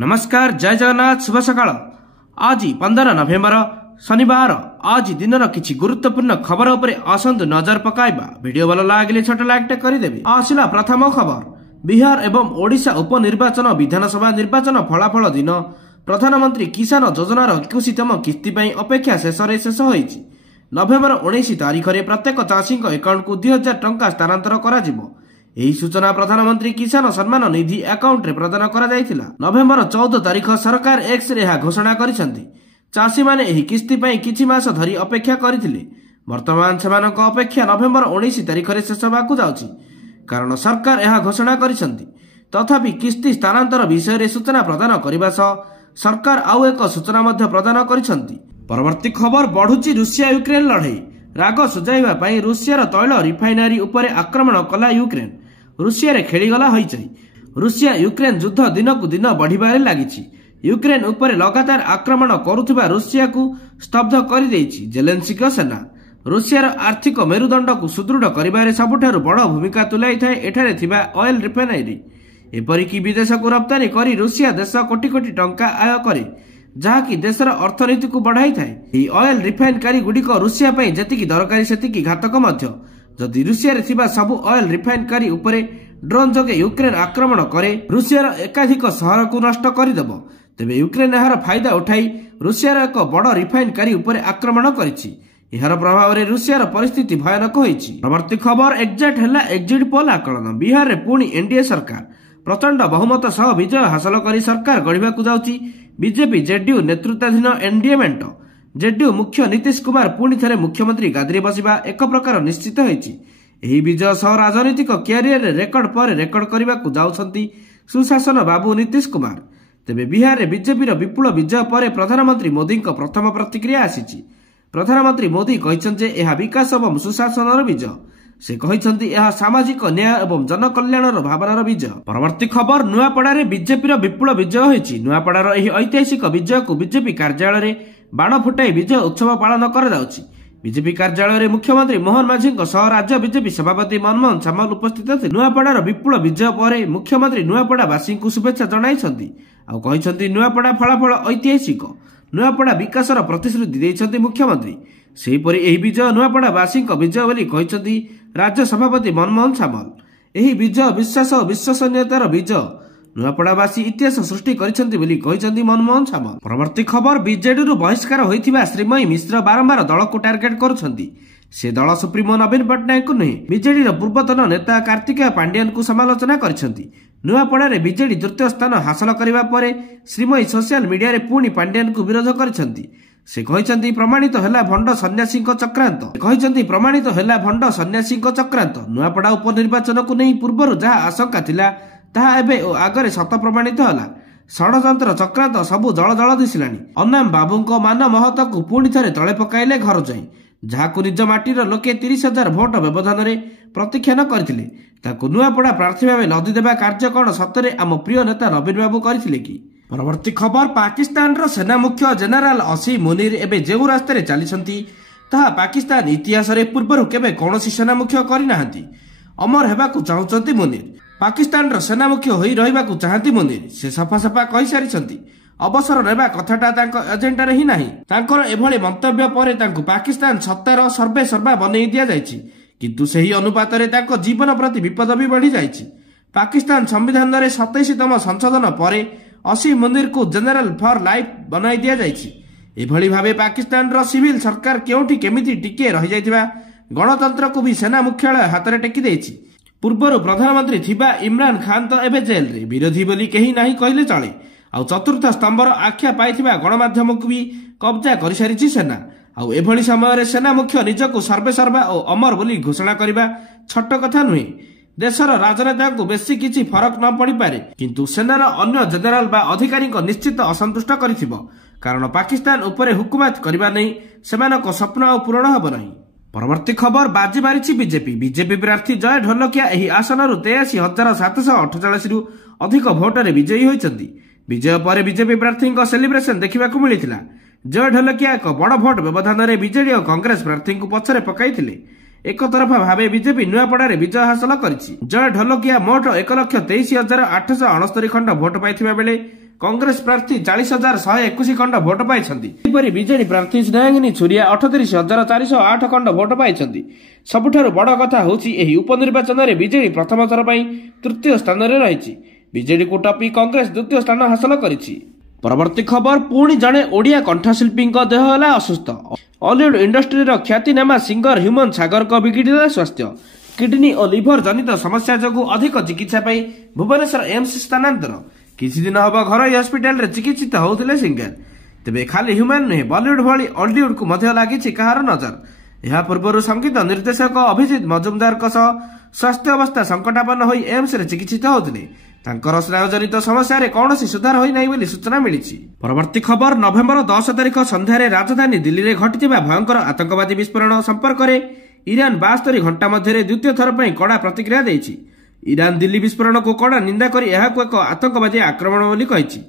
नमस्कार जय जगन्नाथ शुभ सकाळ। आज 15 नवेम्बर शनिवार। आज दिनर किछि गुरुत्वपूर्ण खबर उपरे आसंतु नजर पकाइबा। वीडियो भल लागिले छोट लाइक करिदेबे। आसिला प्रथम खबर। बिहार एवं ओडिशा उपनिर्वाचन विधानसभा निर्वाचन फलाफल दिन प्रधानमंत्री किसान योजनार 21तम किस्ती पई अपेक्षा शेष होईछि। नवेम्बर 19 तारिख रे प्रत्येक चाषी अकाउंट को 2000 टंका स्थानांतर करा जिवो। ଏହି ସୂଚନା ପ୍ରଧାନମନ୍ତ୍ରୀ କିଷାନ ସମ୍ମାନ ନିଧି ଆକାଉଣ୍ଟରେ ପ୍ରଦାନ କରାଯାଇଥିଲା। ନଭେମ୍ବର 14 ତାରିଖ ସରକାର ଏକ୍ସରେ ଏହା ଘୋଷଣା କରିଛନ୍ତି। ଚାଷୀମାନେ ଏହି କିସ୍ତି ପାଇଁ କିଛି ମାସ ଧରି ଅପେକ୍ଷା କରିଥିଲେ। ବର୍ତ୍ତମାନ ସେମାନଙ୍କ ଅପେକ୍ଷା ନଭେମ୍ବର 19 ତାରିଖରେ ଶେଷ ହେବାକୁ ଯାଉଛି, କାରଣ ସରକାର ଏହା ଘୋଷଣା କରିଛନ୍ତି। ତଥାପି କିସ୍ତି ସ୍ଥାନାନ୍ତର ବିଷୟରେ ସୂଚନା ପ୍ରଦାନ କରିବା ସହ ସରକାର ଆଉ ଏକ ସୂଚନା ମଧ୍ୟ ପ୍ରଦାନ କରିଛନ୍ତି। ପରବର୍ତ୍ତୀ ଖବର। ବଢୁଛି ରୁଷିଆ ୟୁକ୍ରେନ ଲଢ଼େଇ। ରାଗ ସୁଝାଇବା ପାଇଁ ରୁଷିଆର ତୈଳ ରିଫାଇନାରୀ ଉପରେ ଆକ୍ରମଣ କଲା ୟୁକ୍ରେନ। ରୁଷିଆରେ ଖେଳିଗଲା ହଇଚଇ। ରୁଷିଆ ୟୁକ୍ରେନ ଯୁଦ୍ଧ ଦିନକୁ ଦିନ ବଢିବାରେ ଲାଗିଛି। ୟୁକ୍ରେନ ଉପରେ ଲଗାତାର ଆକ୍ରମଣ କରୁଥିବା ରୁଷିଆକୁ ସ୍ତବ୍ଧ କରିଦେଇଛି ଜେଲେନ୍ସ୍କିଙ୍କ ସେନା। ରୁଷିଆର ଆର୍ଥିକ ମେରୁଦଣ୍ଡକୁ ସୁଦୃଢ କରିବାରେ ସବୁଠାରୁ ବଡ଼ ଭୂମିକା ତୁଲାଇଥାଏ ଏଠାରେ ଥିବା ଅଏଲ ରିଫାଇନାରୀ। ଏପରିକି ବିଦେଶକୁ ରପ୍ତାନି କରି ରୁଷିଆ ଦେଶ କୋଟି କୋଟି ଟଙ୍କା ଆୟ କରେ, ଯାହାକି ଦେଶର ଅର୍ଥନୀତିକୁ ବଢାଇଥାଏ। ଏହି ଅଏଲ ରିଫାଇନକାରୀ ଗୁଡିକ ରୁଷିଆ ପାଇଁ ଯେତିକି ଦରକାରୀ ସେତିକି ଘାତକ ମଧ୍ୟ। ଯଦି ରୁଷିଆରେ ଥିବା ସବୁ ଅଏଲ ରିଫାଇନକାରୀ ଉପରେ ଡ୍ରୋନ୍ ଯୋଗେ ୟୁକ୍ରେନ ଆକ୍ରମଣ କରେ, ରୁଷିଆର ଏକାଧିକ ସହରକୁ ନଷ୍ଟ କରିଦେବ, ତେବେ ୟୁକ୍ରେନ ଏହାର ଫାଇଦା ଉଠାଇ ରୁଷିଆର ଏକ ବଡ଼ ରିଫାଇନକାରୀ ଉପରେ ଆକ୍ରମଣ କରିଛି। ଏହାର ପ୍ରଭାବରେ ରୁଷିଆର ପରିସ୍ଥିତି ଭୟାନକ ହୋଇଛି। ପରବର୍ତ୍ତୀ ଖବର। ଏକ୍ଜାକ୍ଟ ହେଲା ଏକ୍ଜିଟ୍ ପୋଲ ଆକଳନ। ବିହାରରେ ପୁଣି ଏନଡିଏ ସରକାର ପ୍ରଚଣ୍ଡ ବହୁମତ ସହ ବିଜୟ ହାସଲ କରି ସରକାର ଗଢ଼ିବାକୁ ଯାଉଛି। ବିଜେପି ଜେଡିୟୁ ନେତୃତ୍ୱାଧୀନ ଏନଡିଏ ମେଣ୍ଟ। ଜେଡିୟୁ ମୁଖ୍ୟ ନୀତିଶ କୁମାର ପୁଣି ଥରେ ମୁଖ୍ୟମନ୍ତ୍ରୀ ଗାଦିରେ ବସିବା ଏକ ପ୍ରକାର ନିଶ୍ଚିତ ହୋଇଛି। ଏହି ବିଜୟ ସହ ରାଜନୈତିକ କ୍ୟାରିୟରରେ ରେକର୍ଡ ପରେ ରେକର୍ଡ କରିବାକୁ ଯାଉଛନ୍ତି ସୁଶାସନ ବାବୁ ନୀତିଶ କୁମାର। ତେବେ ବିହାରରେ ବିଜେପିର ବିପୁଳ ବିଜୟ ପରେ ପ୍ରଧାନମନ୍ତ୍ରୀ ମୋଦିଙ୍କ ପ୍ରଥମ ପ୍ରତିକ୍ରିୟା ଆସିଛି। ପ୍ରଧାନମନ୍ତ୍ରୀ ମୋଦି କହିଛନ୍ତି ଯେ ଏହା ବିକାଶ ଏବଂ ସୁଶାସନର ବିଜୟ। ସେ କହିଛନ୍ତି ଏହା ସାମାଜିକ ନ୍ୟାୟ ଏବଂ ଜନକଲ୍ୟାଣର ଭାବନାର ବିଜୟ। ପରବର୍ତ୍ତୀ ଖବର। ନୂଆପଡାରେ ବିଜେପିର ବିପୁଳ ବିଜୟ ହୋଇଛି। ନୂଆପଡାର ଏହି ଐତିହାସିକ ବିଜୟକୁ ବିଜେପି କାର୍ଯ୍ୟାଳୟରେ ବାଣ ଫୁଟାଇ ବିଜୟ ଉତ୍ସବ ପାଳନ କରାଯାଉଛି। ବିଜେପି କାର୍ଯ୍ୟାଳୟରେ ମୁଖ୍ୟମନ୍ତ୍ରୀ ମୋହନ ମାଝୀଙ୍କ ସହ ରାଜ୍ୟ ବିଜେପି ସଭାପତି ମନମୋହନ ସାମଲ ଉପସ୍ଥିତ ଥିଲେ। ନୂଆପଡାର ବିପୁଳ ବିଜୟ ପରେ ମୁଖ୍ୟମନ୍ତ୍ରୀ ନୂଆପଡାବାସୀଙ୍କୁ ଶୁଭେଚ୍ଛା ଜଣାଇଛନ୍ତି ଆଉ କହିଛନ୍ତି ନୂଆପଡା ଫଳାଫଳ ଐତିହାସିକ। ନୂଆପଡା ବିକାଶର ପ୍ରତିଶ୍ରୁତି ଦେଇଛନ୍ତି ମୁଖ୍ୟମନ୍ତ୍ରୀ। ସେହିପରି ଏହି ବିଜୟ ନୂଆପଡାବାସୀଙ୍କ ବିଜୟ ବୋଲି କହିଛନ୍ତି ରାଜ୍ୟ ସଭାପତି ମନମୋହନ ସାମଲ। ଏହି ବିଜୟ ବିଶ୍ୱାସ ଓ ବିଶ୍ୱସନୀୟତାର ବିଜୟ। ନୂଆପଡାବାସୀ ଇତିହାସ ସୃଷ୍ଟି କରିଛନ୍ତି ବୋଲି କହିଛନ୍ତି ମନମୋହନ ସାମଲ। ପରବର୍ତ୍ତୀ ଖବର। ବିଜେଡିରୁ ବହିଷ୍କାର ହୋଇଥିବା ଶ୍ରୀମୟୀ ମିଶ୍ର ବାରମ୍ବାର ଦଳକୁ ଟାର୍ଗେଟ କରୁଛନ୍ତି। ସେ ଦଳ ସୁପ୍ରିମୋ ନବୀନ ପଟ୍ଟନାୟକଙ୍କୁ ନୁହେଁ, ବିଜେଡିର ପୂର୍ବତନ ନେତା କାର୍ତ୍ତିକେୟ ପାଣ୍ଡିଆନଙ୍କୁ ସମାଲୋଚନା କରିଛନ୍ତି। ନୂଆପଡାରେ ବିଜେଡି ତୃତୀୟ ସ୍ଥାନ ହାସଲ କରିବା ପରେ ଶ୍ରୀମୟୀ ସୋସିଆଲ ମିଡିଆରେ ପୁଣି ପାଣ୍ଡିଆନଙ୍କୁ ବିରୋଧ କରିଛନ୍ତି। ସେ କହିଛନ୍ତି ପ୍ରମାଣିତ ହେଲା ଭଣ୍ଡ ସନ୍ନ୍ୟାସୀଙ୍କ ଚକ୍ରାନ୍ତ। ନୂଆପଡା ଉପନିର୍ବାଚନକୁ ନେଇ ପୂର୍ବରୁ ଯାହା ଆଶଙ୍କା ଥିଲା ତାହା ଏବେ ଓ ଆଗରେ ଶତ ପ୍ରମାଣିତ ହେଲା। ଷଡ଼ଯନ୍ତ୍ର ଚକ୍ରାନ୍ତ ସବୁ ଜଳ ଦିଶିଲାଣି। ଅନାମ ବାବୁଙ୍କ ମାନ ମହତକୁ ପୁଣି ଥରେ ତଳେ ପକାଇଲେ ଘର ଯାଇ, ଯାହାକୁ ନିଜ ମାଟିର ଲୋକେ 30,000 ଭୋଟ ବ୍ୟବଧାନରେ ପ୍ରତ୍ୟାଖ୍ୟାନ କରିଥିଲେ, ତାକୁ ନୂଆପଡା ପ୍ରାର୍ଥୀ ଭାବେ ଲଦି ଦେବା କାର୍ଯ୍ୟ କଣ ସତରେ ଆମ ପ୍ରିୟ ନେତା ନବୀନ ବାବୁ କରିଥିଲେ କି? ପରବର୍ତ୍ତୀ ଖବର। ପାକିସ୍ତାନର ସେନା ମୁଖ୍ୟ ଜେନେରାଲ ଅସିମ ମୁନିର ଏବେ ଯେଉଁ ରାସ୍ତାରେ ଚାଲିଛନ୍ତି ତାହା ପାକିସ୍ତାନ ଇତିହାସରେ ପୂର୍ବରୁ କେବେ କୌଣସି ସେନା ମୁଖ୍ୟ କରିନାହାନ୍ତି। ଅମର ହେବାକୁ ଚାହୁଁଛନ୍ତି ମୁନିର। ପାକିସ୍ତାନର ସେନା ମୁଖ୍ୟ ହୋଇ ରହିବାକୁ ଚାହାନ୍ତି ମୁନିର। ସେ ସଫା କହିସାରିଛନ୍ତି ଅବସର ନେବା କଥାଟା ତାଙ୍କ ଏଜେଣ୍ଡାରେ ହିଁ ନାହିଁ। ତାଙ୍କର ଏଭଳି ମନ୍ତବ୍ୟ ପରେ ତାଙ୍କୁ ପାକିସ୍ତାନ ସତ୍ତାର ସର୍ବେ ସର୍ବା ବନେଇ ଦିଆଯାଇଛି, କିନ୍ତୁ ସେହି ଅନୁପାତରେ ତାଙ୍କ ଜୀବନ ପ୍ରତି ବିପଦ ବି ବଢିଯାଇଛି। ପାକିସ୍ତାନ ସମ୍ବିଧାନରେ 27ତମ ସଂଶୋଧନ ପରେ ଅସିମ ମୁନିରକୁ ଜେନେରାଲ ଫର ଲାଇଫ ବନାଇ ଦିଆଯାଇଛି। ଏଭଳି ଭାବେ ପାକିସ୍ତାନର ସିଭିଲ ସରକାର କେଉଁଠି କେମିତି ଟିକିଏ ରହିଯାଇଥିବା ଗଣତନ୍ତ୍ରକୁ ବି ସେନା ମୁଖ୍ୟାଳୟ ହାତରେ ଟେକି ଦେଇଛି। ପୂର୍ବରୁ ପ୍ରଧାନମନ୍ତ୍ରୀ ଥିବା ଇମ୍ରାନ ଖାନ ତ ଏବେ ଜେଲରେ। ବିରୋଧୀ ବୋଲି କେହି ନାହିଁ କହିଲେ ଚଳେ। ଆଉ ଚତୁର୍ଥ ସ୍ତମ୍ଭର ଆଖ୍ୟା ପାଇଥିବା ଗଣମାଧ୍ୟମକୁ ବି କବ୍ଜା କରିସାରିଛି ସେନା। ଆଉ ଏଭଳି ସମୟରେ ସେନା ମୁଖ୍ୟ ନିଜକୁ ସର୍ବେସର୍ବା ଓ ଅମର ବୋଲି ଘୋଷଣା କରିବା ଛୋଟ କଥା ନୁହେଁ। ଦେଶର ରାଜନେତାଙ୍କୁ ବେଶୀ କିଛି ଫରକ ନ ପଡିପାରେ, କିନ୍ତୁ ସେନାର ଅନ୍ୟ ଜେନେରାଲ ବା ଅଧିକାରୀଙ୍କ ନିଶ୍ଚିତ ଅସନ୍ତୁଷ୍ଟ କରିଥିବ, କାରଣ ପାକିସ୍ତାନ ଉପରେ ହୁକୁମତ କରିବା ନେଇ ସେମାନଙ୍କ ସ୍ୱପ୍ନ ଆଉ ପୂରଣ ହେବ ନାହିଁ। ପରବର୍ତ୍ତୀ ଖବର। ବାଜି ମାରିଛି ବିଜେପି ପ୍ରାର୍ଥୀ ଜୟ ଢୋଲକିଆ ଏହି ଆସନରୁ 83,748ରୁ ଅଧିକ ଭୋଟରେ ବିଜୟୀ ହୋଇଛନ୍ତି। ବିଜୟ ପରେ ବିଜେପି ପ୍ରାର୍ଥୀଙ୍କ ସେଲିବ୍ରେସନ ଦେଖିବାକୁ ମିଳିଥିଲା। ଜୟ ଢୋଲକିଆ ଏକ ବଡ଼ ଭୋଟ ବ୍ୟବଧାନରେ ବିଜେଡି ଓ କଂଗ୍ରେସ ପ୍ରାର୍ଥୀଙ୍କୁ ପଛରେ ପକାଇଥିଲେ। एकतरफा भावे बीजेपी नुआपड़ारे विजय हासिल करिछि। जय ढोलकिया मोट 1,23,869 खंड भोट पाइथिबा बेले कांग्रेस प्रार्थी 40,121 खंड भोट पाई बीजेडी प्रार्थी स्नेहांगिनी छुरिया 38,408 खंड भोट पाई। सबुठारु बड़ कथा होची एही उपनिर्वाचन में बीजेडी प्रथम थर पर तृतीय स्थान में रही। बीजेडी को टपी कांग्रेस द्वितीय स्थान हासिल करिछि। परवर्ती खबर पुणी जड़े ओडिया कंठशिल्पी देह है असुस्थ। हॉलीवुड इंडस्ट्री ख्यातिनामा सिंगर ह्यूमन सागर को बिगिड़े स्वास्थ्य। किडनी और लिभर जनित समस्या जो अधिक चिकित्सा भुवनेश्वर एम्स स्थानांतर। किछि दिन हम घर हस्पिटाल चिकित्सित होते सिंगर। तेबे खाली ह्यूमन नुहे बॉलीवुड भली हॉलीवुड को मध्य लगी कहार नजर। यह पूर्व संगीत निर्देशक अभिजीत मजुमदार स्वास्थ्य अवस्था संकटापन्न हो एम्स चिकित्सित होते। स्नायुजनित समस्या कौन सुधार होना बोली सूचना मिली। परवर्ती खबर नवेम्बर 10 तारिख संध्यारे राजधानी दिल्ली में घटी भयंकर आतंकवादी विस्फोरण संपर्क में ईरान 72 घंटा मध्य द्वितीय थर पर कड़ा प्रतिक्रिया देछि। ईरान दिल्ली विस्फोरण को कड़ा निंदा कर एक आतंकवादी आक्रमण बोली कहिछि।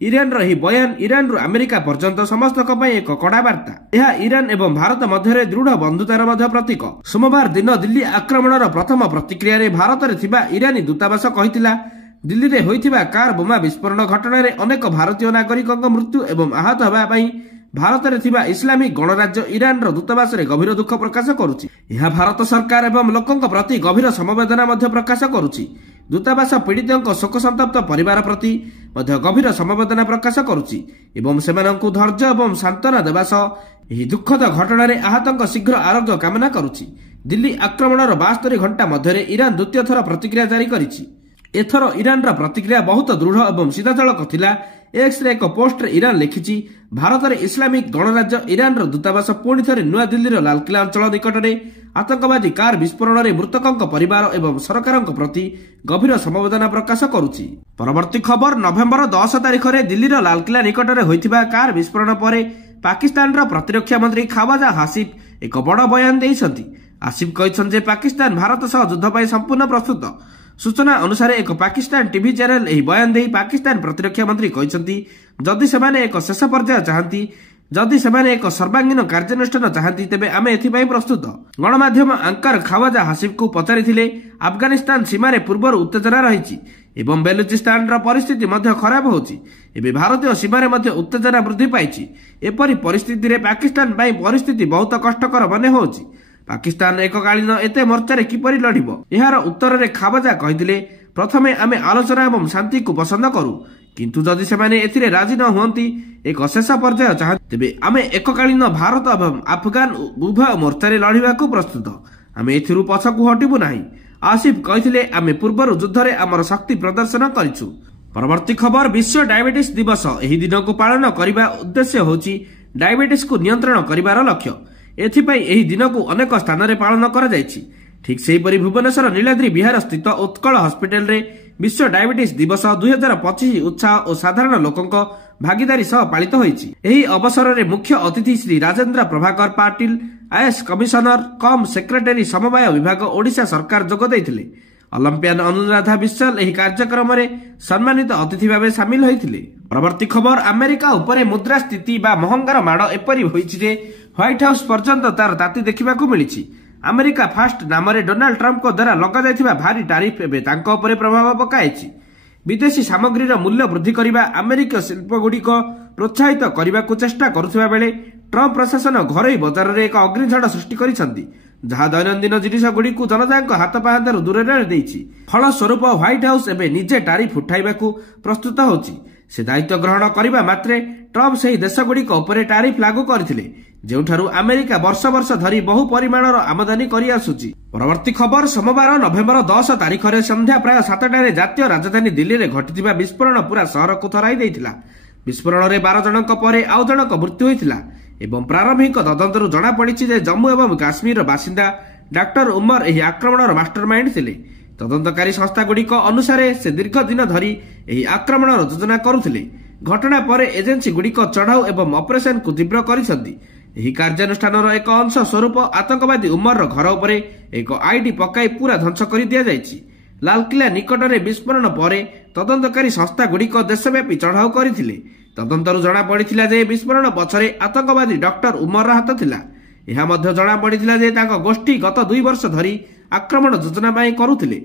ईरान रही बयान ईरान रु अमेरिका पर्यंत समस्त एक कड़ा वार्ता। यह ईरान एवं भारत मध्य दृढ़ बंधुतार प्रतीक। सोमवार दिन दिल्ली आक्रमणर प्रथम प्रतिक्रिया भारत में ईरानी दूतावास कहिथिला दिल्ली में होइथिबा कार बोमा विस्फोरण घटना अनेक भारतीय नागरिक मृत्यु एवं आहत होगा भारत में इस्लामिक गणराज्य ईरान दूतावास गभीर दुख प्रकाश करुछि। यह भारत सरकार एवं लोकों प्रति गभीर समवेदना प्रकाश करुछि। दूतावास पीड़ितों शोक संतप्त परिवार प्रति गभीर समवेदना प्रकाश करुछि एवं सेमानंकु धैर्य एवं सांत्वना देवा सह यह दुखद घटना आहतों शीघ्र आरोग्य कामना करुछि। दिल्ली आक्रमणर 72 घंटा मध्य ईरान द्वितीय थर प्रतिक्रिया जारी करिछि। एथर ईरान प्रतिक्रिया बहुत दृढ़ एवं सीधासलख थिला। एक्स रे एक पोस्ट ईरान लिखिछि भारत में इस्लामिक गणराज्य ईरान दूतावास पुणी थे नुआ दिल्ली लालकिला अंचल निकट में आतंकवादी कार विस्फोरण में मृतकों परिवार एवं सरकार प्रति गभीर समवेदना प्रकाश करुछि। परवर्ती खबर नवेम्बर 10 तारिख में दिल्ली लालकिला निकट में होइथिबा कार विस्फोरण पर पाकिस्तान प्रतिरक्षा मंत्री ख्वाजा आसिफ एक बड़ बयान देइछन्ति। आसिफ कहते पाकिस्तान भारत सह युद्ध पर संपूर्ण प्रस्तुत। सूचना अनुसार एक पाकिस्तान टीवी चैनल यह बयान दे पाकिस्तान प्रतिरक्षा मंत्री कहते जदि सेमाने एक शेष पर्याय चाहती जदि सेमाने एक सर्वांगीन कार्यानुष्ठान चाहती तेबे आमे एथिपाई प्रस्तुत। गणमाध्यम आंकर ख्वाजा आसिफ को पचारिथिले अफगानिस्तान सीमार पूर्वर उत्तेजना रही एवं बेलुचिस्तान परिस्थिति मध्य खराब होछि। एबे भारतीय सीमार मध्य उत्तेजना वृद्धि पाइछि। एपरि परिस्थिति रे पाकिस्तान पाई परिस्थिति बहुत कष्टकर मने होछि। पाकिस्तान एककालीन एते मोर्चारे किपरि लढिबो यार उत्तर रे ख्वाजा कहिथिले प्रथमे आमे आलोचना एवं शांति को पसंद करू किंतु जदि सेमाने एथिरे राजी न हुअंती एक शेष पर्याय चाहते तेबे आमे एककालीन भारत एवं अफगान उभय मोर्चारे लढिबाकू प्रस्तुत। आमे एथिरु पछकू हटिबु नाही। आसिफ कहिथिले आमे पूर्वर युद्धरे आमर शक्ति प्रदर्शन करिछु। परवर्ती खबर विश्व डायबिटीज दिवस एही दिन को पालन करबा उद्देश्य होची डायबिटीज को नियंत्रण करिवार लक्ष्य। एथिपाई एही दिन को अनेक स्थान में पालन करा जायछि। ठीक सेहीपरि भुवनेश्वर नीलाद्री विहार स्थित उत्कल हस्पिटाल रे विश्व डायबिटीज दिवस 2025 उत्साह और साधारण लोकों भागीदारी सह पालित होइछि। एही अवसर में मुख्य अतिथि श्री राजेंद्र प्रभाकर पाटिल आईएएस कमिशनर कम सेक्रेटरी समवाय विभाग ओडिशा सरकार जोग दैथिले। ओलंपियन अनुराधा विश्वाल एही कार्यक्रम में सम्मानित अतिथि भाव सामिल होइथिले। परवर्ती खबर अमेरिका उपरे मुद्रा स्थिति बा महंगार माड़ एपरि होइछि जे व्हाइट हाउस पर्यंत तार ताती देखा मिली। अमेरिका फास्ट नाम डोनाल्ड ट्रंप को द्वारा लगा जाइथिबा भारी टारिफ एबे तांको उपरे प्रभाव पकाइछि। विदेशी सामग्रीर मूल्य वृद्धि करने अमेरिकीय शिल्पगुड़िक प्रोत्साहित करने को चेष्टा करुवा बेले ट्रंप प्रशासन घरोई बजार में एक अग्निझड़ सृष्टि करिसेंति जहाँ दैनन्दिन जिनिसगुड़ी जनता हाथ पाहांतर दूर देछि। फलस्वरूप व्हाइट हाउस एबे निजे टारिफ उठाइबाकू प्रस्तुत होछि। से दायित्व ग्रहण करने मात्रे ट्रंप से देशगुड़िक उपरे टारिफ लागू करथिले जेउठारु अमेरिका वर्ष वर्ष धरी बहु परिमाणर आमदानी करि आसुछि। परवर्ती खबर सोमवार नवेम्बर 10 तारिख रे संध्या प्राय 7टारे जातीय राजधानी दिल्ली रे घटिथिबा विस्फोरण पूरा शहर को थराई दैथिला। विस्फोरण रे 12 जनक परे आउ जनक मृत्यु होइथिला एवं प्रारंभिक तदंतरु जणा पड़िछि जे जम्मू एवं काश्मीर बासिंदा डॉक्टर उमर एही आक्रमणर मास्टरमाइंड थिले। तदंतकारी संस्थागुड़िक अनुसार से दीर्घ दिन धरी एही आक्रमणर योजना करुथिले। घटना पर एजेंसी गुड़िक चढ़ाऊ एवं ऑपरेशन को तीव्र करिसेंति। एही कार्यानुष्ठानर एक अंश स्वरूप आतंकवादी उमर घर उपरे एक आईडी पकाई पूरा ध्वंस कर दिया जायछि। लालकिला निकट में विस्फोरण पर तदंतकारी संस्था गुड़िक देशव्यापी चढ़ाऊ करथिले। तदंतरु जणा पड़िथिला जे विस्फोरण पछरे आतंकवादी डॉक्टर उमर हाथ थिला। यह मध्य जणा पड़िथिला जे तांको गोष्ठी गत 2 वर्ष धरी आक्रमण योजना करुथिले।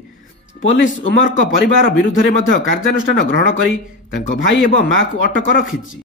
पुलिस उमरको परिवार विरुद्धରେ ମଧ୍ୟ କାର୍ଯ୍ୟାନୁଷ୍ଠାନ ଗ୍ରହଣ କରି ତାଙ୍କ ଭାଇ ଏବଂ ମାକୁ ଅଟକ ରଖିଛି।